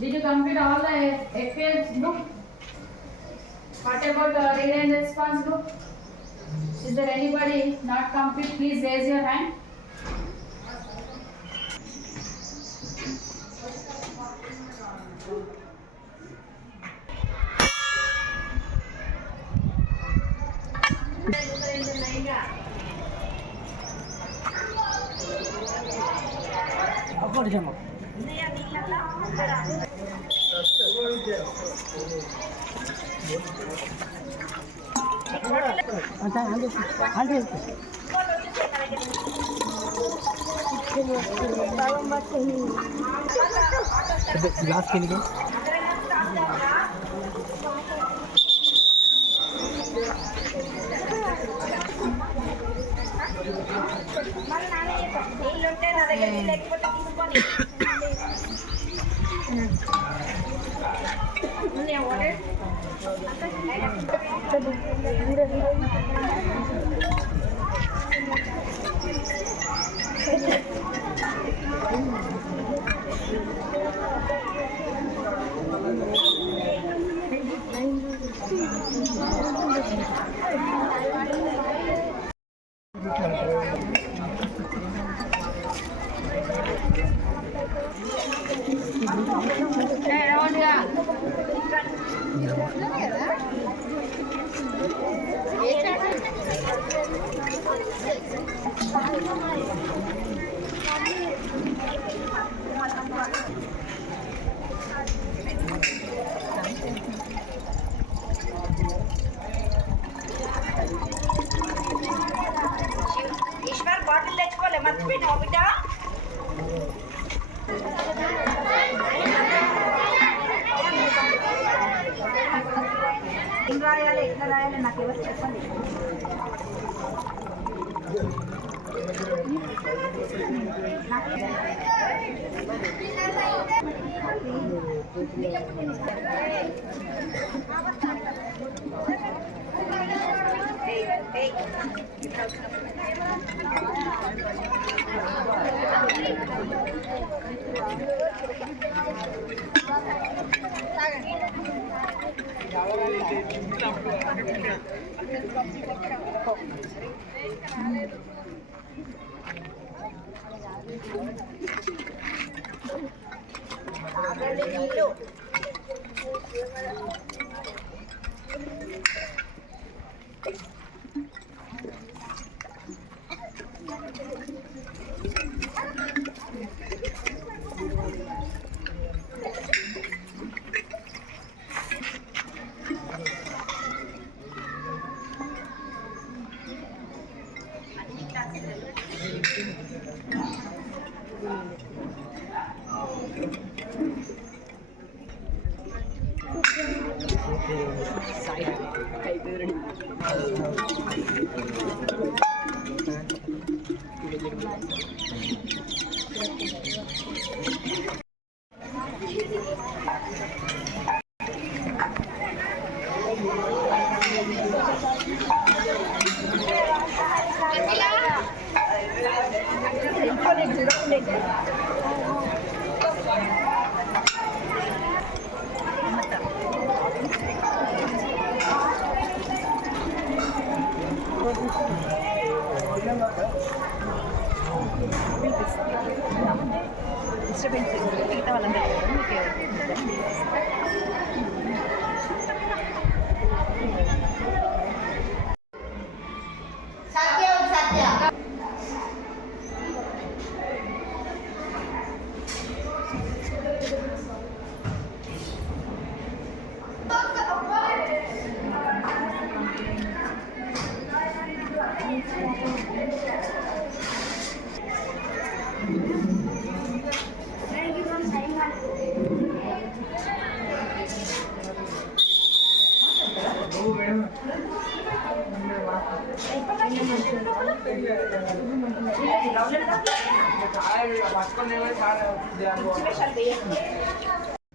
Did you complete all the FAS book? What about read and response book? Is there anybody not complete? Please raise your hand. Glass के लिए Eshwar bottle తెచ్చుకోలే మర్చిపోయినావు బిడ్డ ఏం రాయాలి ఎట్లా రాయాలి నాకు ఎవరు చెప్పండి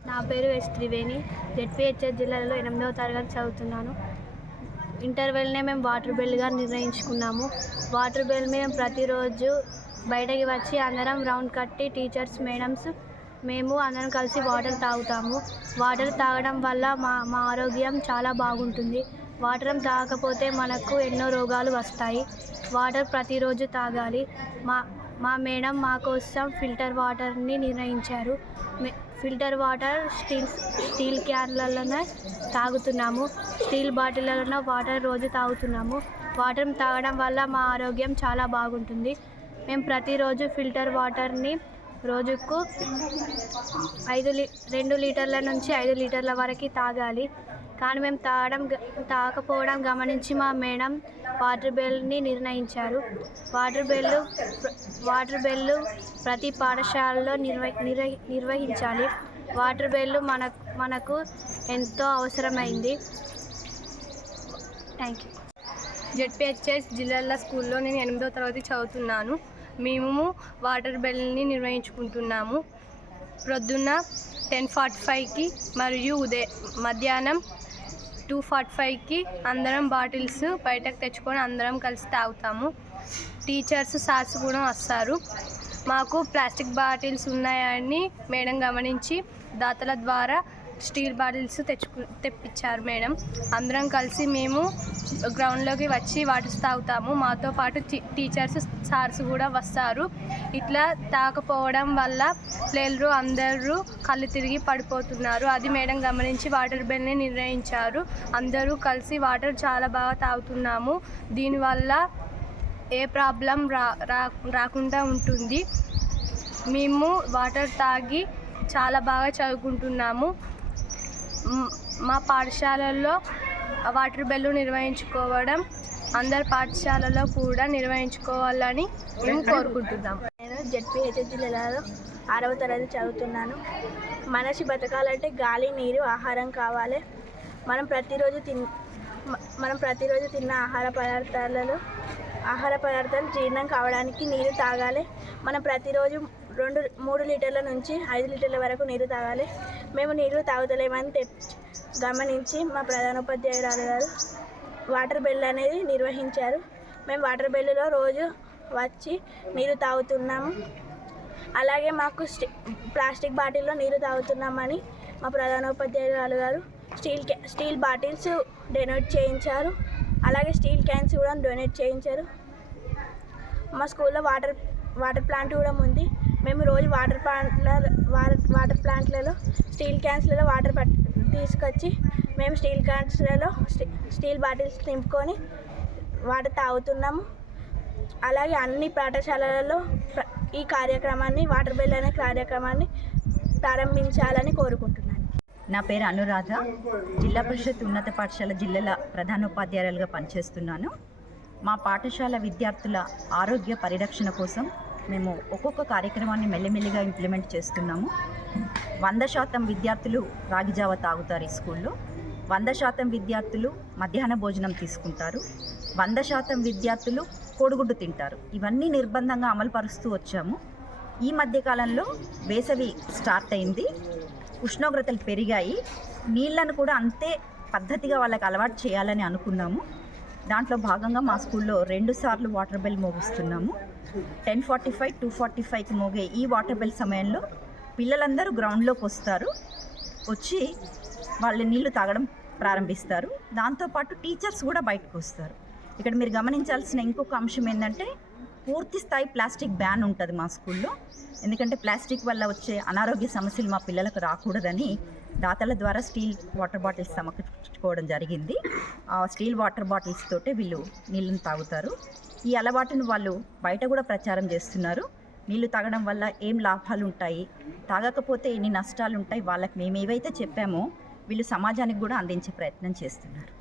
నా పేరు ఎస్ త్రివేణి. జెడ్పీహెచ్ఎస్ జిల్లాలో 8వ తరగతి చదువుతున్నాను. ఇంటర్వెల్నే మేము వాటర్ బెల్గా నిర్ణయించుకున్నాము. వాటర్ బెల్ మేము ప్రతిరోజు బయటకి వచ్చి అందరం రౌండ్ కట్టి టీచర్స్ మేడమ్స్ మేము అందరం కలిసి వాటర్ తాగుతాము. వాటర్ తాగడం వల్ల మా ఆరోగ్యం చాలా బాగుంటుంది. వాటర్ తాగకపోతే మనకు ఎన్నో రోగాలు వస్తాయి. వాటర్ ప్రతిరోజు తాగాలి. మా మేడం మా కోసం ఫిల్టర్ వాటర్ని నిర్ణయించారు. ఫిల్టర్ వాటర్ స్టీల్ క్యాన్లలోనే తాగుతున్నాము. స్టీల్ బాటిళ్ళలో వాటర్ రోజు తాగుతున్నాము. వాటర్ తాగడం వల్ల మా ఆరోగ్యం చాలా బాగుంటుంది. మేము ప్రతిరోజు ఫిల్టర్ వాటర్ని రోజుకు 2 లీటర్ల నుంచి 5 లీటర్ల వరకు తాగాలి. కానీ మేము తాగకపోవడం గమనించి మా మేడం వాటర్ బెల్ని నిర్ణయించారు. వాటర్ బెల్లు ప్రతి పాఠశాలలో నిర్వహించాలి. వాటర్ బెల్లు మనకు ఎంతో అవసరమైంది. Thank you. జెడ్పీహెచ్ఎస్ జిల్లాల స్కూల్లో నేను 8వ తరగతి చదువుతున్నాను. మేము వాటర్ బెల్ని నిర్వహించుకుంటున్నాము. ప్రొద్దున్న 10:45కి మరియు మధ్యాహ్నం 2:45కి అందరం బాటిల్స్ బయటకు తెచ్చుకొని అందరం కలిసి తాగుతాము. టీచర్స్ సార్స్ కూడా వస్తారు. మాకు ప్లాస్టిక్ బాటిల్స్ ఉన్నాయని మేడం గమనించి దాతల ద్వారా స్టీల్ బాటిల్స్ తెప్పించారు మేడం. అందరం కలిసి మేము గ్రౌండ్లోకి వచ్చి వాటర్ తాగుతాము. మాతో పాటు టీచర్స్ సార్స్ కూడా వస్తారు. ఇట్లా తాగకపోవడం వల్ల పిల్లలు అందరూ కళ్ళు తిరిగి పడిపోతున్నారు. అది మేడం గమనించి వాటర్ బెల్ని నిర్ణయించారు. అందరూ కలిసి వాటర్ చాలా బాగా తాగుతున్నాము. దీనివల్ల ఏ ప్రాబ్లం రాకుండా ఉంటుంది. మేము వాటర్ తాగి చాలా బాగా చదువుకుంటున్నాము. మా పాఠశాలల్లో వాటర్ బెల్లు నిర్వహించుకోవడం అందరి పాఠశాలలో కూడా నిర్వహించుకోవాలని మేము కోరుకుంటున్నాము. నేను జెడ్పీహెచ్ఎస్ జిల్లాలో 6వ తరగతి చదువుతున్నాను. మనిషి బతకాలంటే గాలి, నీరు, ఆహారం కావాలి. మనం ప్రతిరోజు తిన్న ఆహార పదార్థాలు జీర్ణం కావడానికి నీరు తాగాలి. మనం ప్రతిరోజు 3 లీటర్ల నుంచి 5 లీటర్ల వరకు నీరు తాగాలి. మేము నీరు తాగుతలేమని గమనించి మా ప్రధానోపాధ్యాయురాలు గారు వాటర్ బెల్ అనేది నిర్వహించారు. మేము వాటర్ బెల్లులో రోజు వచ్చి నీరు తాగుతున్నాము. అలాగే మాకు ప్లాస్టిక్ బాటిల్లో నీరు తాగుతున్నామని మా ప్రధానోపాధ్యాయురాలు గారు స్టీల్ బాటిల్స్ డొనేట్ చేయించారు. అలాగే స్టీల్ క్యాన్స్ కూడా డొనేట్ చేయించారు. మా స్కూల్లో వాటర్ ప్లాంట్ కూడా ఉంది. మేము రోజు వాటర్ ప్లాంట్లలో స్టీల్ క్యాన్స్లలో వాటర్ తీసుకొచ్చి మేము స్టీల్ బాటిల్స్ నింపుకొని వాటర్ తాగుతున్నాము. అలాగే అన్ని పాఠశాలలలో ఈ కార్యక్రమాన్ని వాటర్ బెల్ అనే కార్యక్రమాన్ని ప్రారంభించాలని కోరుకుంటున్నాను. నా పేరు అనురాధ. జిల్లా పరిషత్ ఉన్నత పాఠశాల జిల్లాల ప్రధానోపాధ్యాయులుగా పనిచేస్తున్నాను. మా పాఠశాల విద్యార్థుల ఆరోగ్య పరిరక్షణ కోసం మేము ఒక్కొక్క కార్యక్రమాన్ని మెల్లిమెల్లిగా ఇంప్లిమెంట్ చేస్తున్నాము. 100% విద్యార్థులు రాగిజావ తాగుతారు ఈ స్కూల్లో. 100% విద్యార్థులు మధ్యాహ్న భోజనం తీసుకుంటారు. 100% విద్యార్థులు కోడిగుడ్డు తింటారు. ఇవన్నీ నిర్బంధంగా అమలుపరుస్తూ వచ్చాము. ఈ మధ్యకాలంలో వేసవి స్టార్ట్ అయింది. ఉష్ణోగ్రతలు పెరిగాయి. నీళ్లను కూడా అంతే పద్ధతిగా వాళ్ళకి అలవాటు చేయాలని అనుకున్నాము. దాంట్లో భాగంగా మా స్కూల్లో 2 సార్లు వాటర్ బెల్ మోగిస్తున్నాము. 10:45, 2:45కి మోగే ఈ వాటర్ బెల్ సమయంలో పిల్లలందరూ గ్రౌండ్లోకి వస్తారు. వచ్చి వాళ్ళ నీళ్లు తాగడం ప్రారంభిస్తారు. దాంతోపాటు టీచర్స్ కూడా బయటకు వస్తారు. ఇక్కడ మీరు గమనించాల్సిన ఇంకొక అంశం ఏంటంటే పూర్తి స్థాయి ప్లాస్టిక్ బ్యాన్ ఉంటుంది మా స్కూల్లో. ఎందుకంటే ప్లాస్టిక్ వల్ల వచ్చే అనారోగ్య సమస్యలు మా పిల్లలకు రాకూడదని దాతల ద్వారా స్టీల్ వాటర్ బాటిల్స్ సమకూర్చుకోవడం జరిగింది. ఆ స్టీల్ వాటర్ బాటిల్స్ తోటే వీళ్ళు నీళ్ళని తాగుతారు. ఈ అలవాటును వాళ్ళు బయట కూడా ప్రచారం చేస్తున్నారు. నీళ్లు తాగడం వల్ల ఏం లాభాలు ఉంటాయి, తాగకపోతే ఎన్ని నష్టాలు ఉంటాయి, వాళ్ళకి మేము ఏవైతే చెప్పామో వీళ్ళు సమాజానికి కూడా అందించే ప్రయత్నం చేస్తున్నారు.